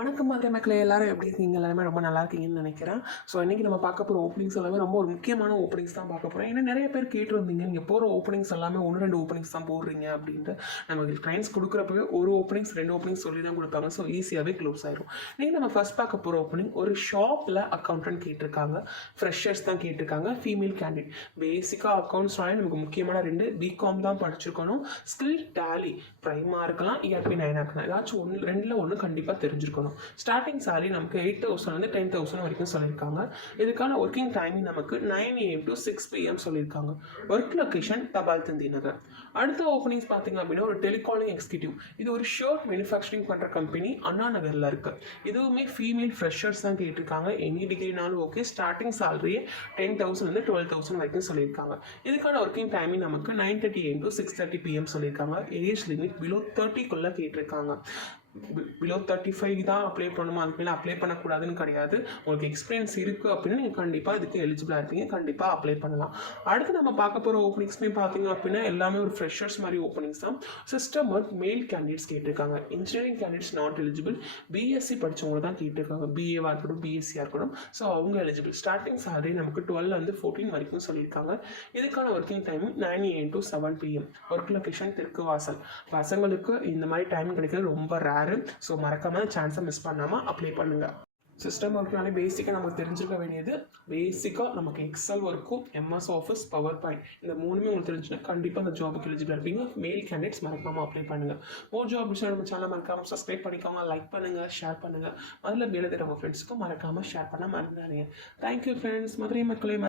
வணக்கம் மாதிரி மக்களே எல்லாரும் எப்படி இருக்கீங்க? எல்லாருமே ரொம்ப நல்லா இருக்கீங்கன்னு நினைக்கிறேன். ஸோ இன்றைக்கி நம்ம பார்க்க போகிற ஓப்பனிங்ஸ் எல்லாமே ரொம்ப ஒரு முக்கியமான ஓப்பனிங்ஸ் தான் பார்க்க போகிறோம் ஏன்னா நிறைய பேர் கேட்டிருந்தீங்க நீங்கள் போகிற ஓப்பனிங்ஸ் எல்லாமே ஒன்று ரெண்டு ஓப்பனிங்ஸ் தான் போடுறீங்க அப்படின்ட்டு. நமக்கு கிளைண்ட்ஸ் கொடுக்குறப்பவே ஒரு ஓப்பனிங்ஸ் ரெண்டு ஓப்பனிங்ஸ் சொல்லி தான் கொடுப்பாங்க ஸோ ஈஸியாகவே க்ளோஸ் ஆயிரும். நீங்கள் நம்ம ஃபர்ஸ்ட் பார்க்க போகிற ஓப்பனிங் ஒரு ஷாப்பில் அக்கௌண்டன்ட் கேட்டிருக்காங்க. ஃப்ரெஷர்ஸ் தான் கேட்டிருக்காங்க ஃபீமேல் கேண்டிடேட் பேசிக்காக அக்கௌண்ட்ஸ் நமக்கு முக்கியமான ரெண்டு பிகாம் தான் படிச்சிருக்கணும். ஸ்கில் டேலி ப்ரைமாக இருக்கலாம் இஆர்பி நைனாக இருக்கலாம். ஏதாச்சும் ஒன்று ரெண்டில் ஒன்று கண்டிப்பாக தெரிஞ்சிருக்கணும். ஸ்டார்டிங் சாலரி நமக்கு எயிட் தௌசண்ட் வந்து டென் தௌசண்ட் வரைக்கும் சொல்லியிருக்காங்க. இதுக்கான ஒர்க்கிங் டைமிங் நமக்கு nine AM to six PM சொல்லியிருக்காங்க. ஒர்க் லொகேஷன் தபால் தந்தி நகர் அடுத்த ஓப்பனிங்ஸ் பார்த்தீங்க அப்படின்னா ஒரு டெலிகாலிங் எக்ஸிக்யூட்டிவ் இது ஒரு ஷர்ட் மேனுஃபேக்சரிங் பண்ணுற கம்பெனி அண்ணா நகரில் இருக்குது இதுவுமே ஃபீமேல் ஃப்ரெஷர்ஸ் தான் கேட்டிருக்காங்க. எனி டிகிரினாலும் ஓகே ஸ்டார்டிங் சேலரியே டென் தௌசண்ட் வந்து டுவெல் தௌசண்ட் வரைக்கும் சொல்லியிருக்காங்க. இதுக்கான ஒர்க்கிங் டைமிங் நமக்கு nine thirty AM to six thirty PM சொல்லியிருக்காங்க. ஏஜ் லிமிட் பிலோ தேர்ட்டிக்குள்ளே கேட்டிருக்காங்க. பிலோ தேர்ட்டி ஃபைவ் தான் அப்ளை பண்ணணுமா? அதுக்கு மேலே அப்ளை பண்ணக்கூடாதுன்னு கிடையாது. உங்களுக்கு எக்ஸ்பீரியன்ஸ் இருக்குது அப்படின்னா நீங்கள் கண்டிப்பாக இதுக்கு எலிஜிபிளாக இருப்பீங்க. கண்டிப்பாக அப்ளை பண்ணலாம். அடுத்து நம்ம பார்க்க போகிற ஓப்பனிங்ஸ்மே பார்த்தீங்க அப்படின்னா எல்லாமே ஒரு ஃப்ரெஷர்ஸ் மாதிரி ஓப்பனிங்ஸ் தான். சிஸ்டம் ஒர்க் மெயில் கேண்டிடேட்ஸ் கேட்டிருக்காங்க. Engineering candidates not eligible BSc படித்தவங்க தான் கேட்டிருக்காங்க. பிஏவாக இருக்கட்டும் பிஎஸ்சியாக இருக்கட்டும். ஸோ அவங்க எலிஜிபிள் ஸ்டார்டிங் சேலரி நமக்கு டுவெல் வந்து ஃபோர்டீன் வரைக்கும் சொல்லியிருக்காங்க. இதுக்கான working time nine AM to seven PM work location தெற்கு வாசல் பசங்களுக்கு இந்த மாதிரி டைம் கிடைக்கிறது ரொம்ப ரேர் ஸோ மறக்காமல் சான்ஸை மிஸ் பண்ணாமல் அப்ளை பண்ணுங்கள் சிஸ்டம் ஒர்க்னாலே பேசிக்காக நமக்கு தெரிஞ்சுக்க வேண்டியது. பேசிக்காக நமக்கு எக்ஸல் ஒர்க்கும் எம்எஸ் ஆஃபீஸ் பவர் பாயிண்ட் இந்த மூணுமே உங்களுக்கு தெரிஞ்சுன்னா கண்டிப்பாக அந்த ஜாபுக்கு எலிஜிபிள் இருப்பீங்க. மேல் கேண்டிடேட்ஸ் மறக்காமல் அப்ளை பண்ணுங்கள் மோர் ஜாப் நம்ம சேனல் மறக்காமல் சப்ஸ்கிரைப் பண்ணிக்கோங்க லைக் பண்ணுங்கள் ஷேர் பண்ணுங்கள் அதில் மேலே தெரியும் உங்கள் ஃப்ரெண்ட்ஸுக்கும் மறக்காமல் ஷேர் பண்ண மறந்துடாதீங்க. தேங்க்யூ ஃப்ரெண்ட்ஸ் மதுரை மக்களே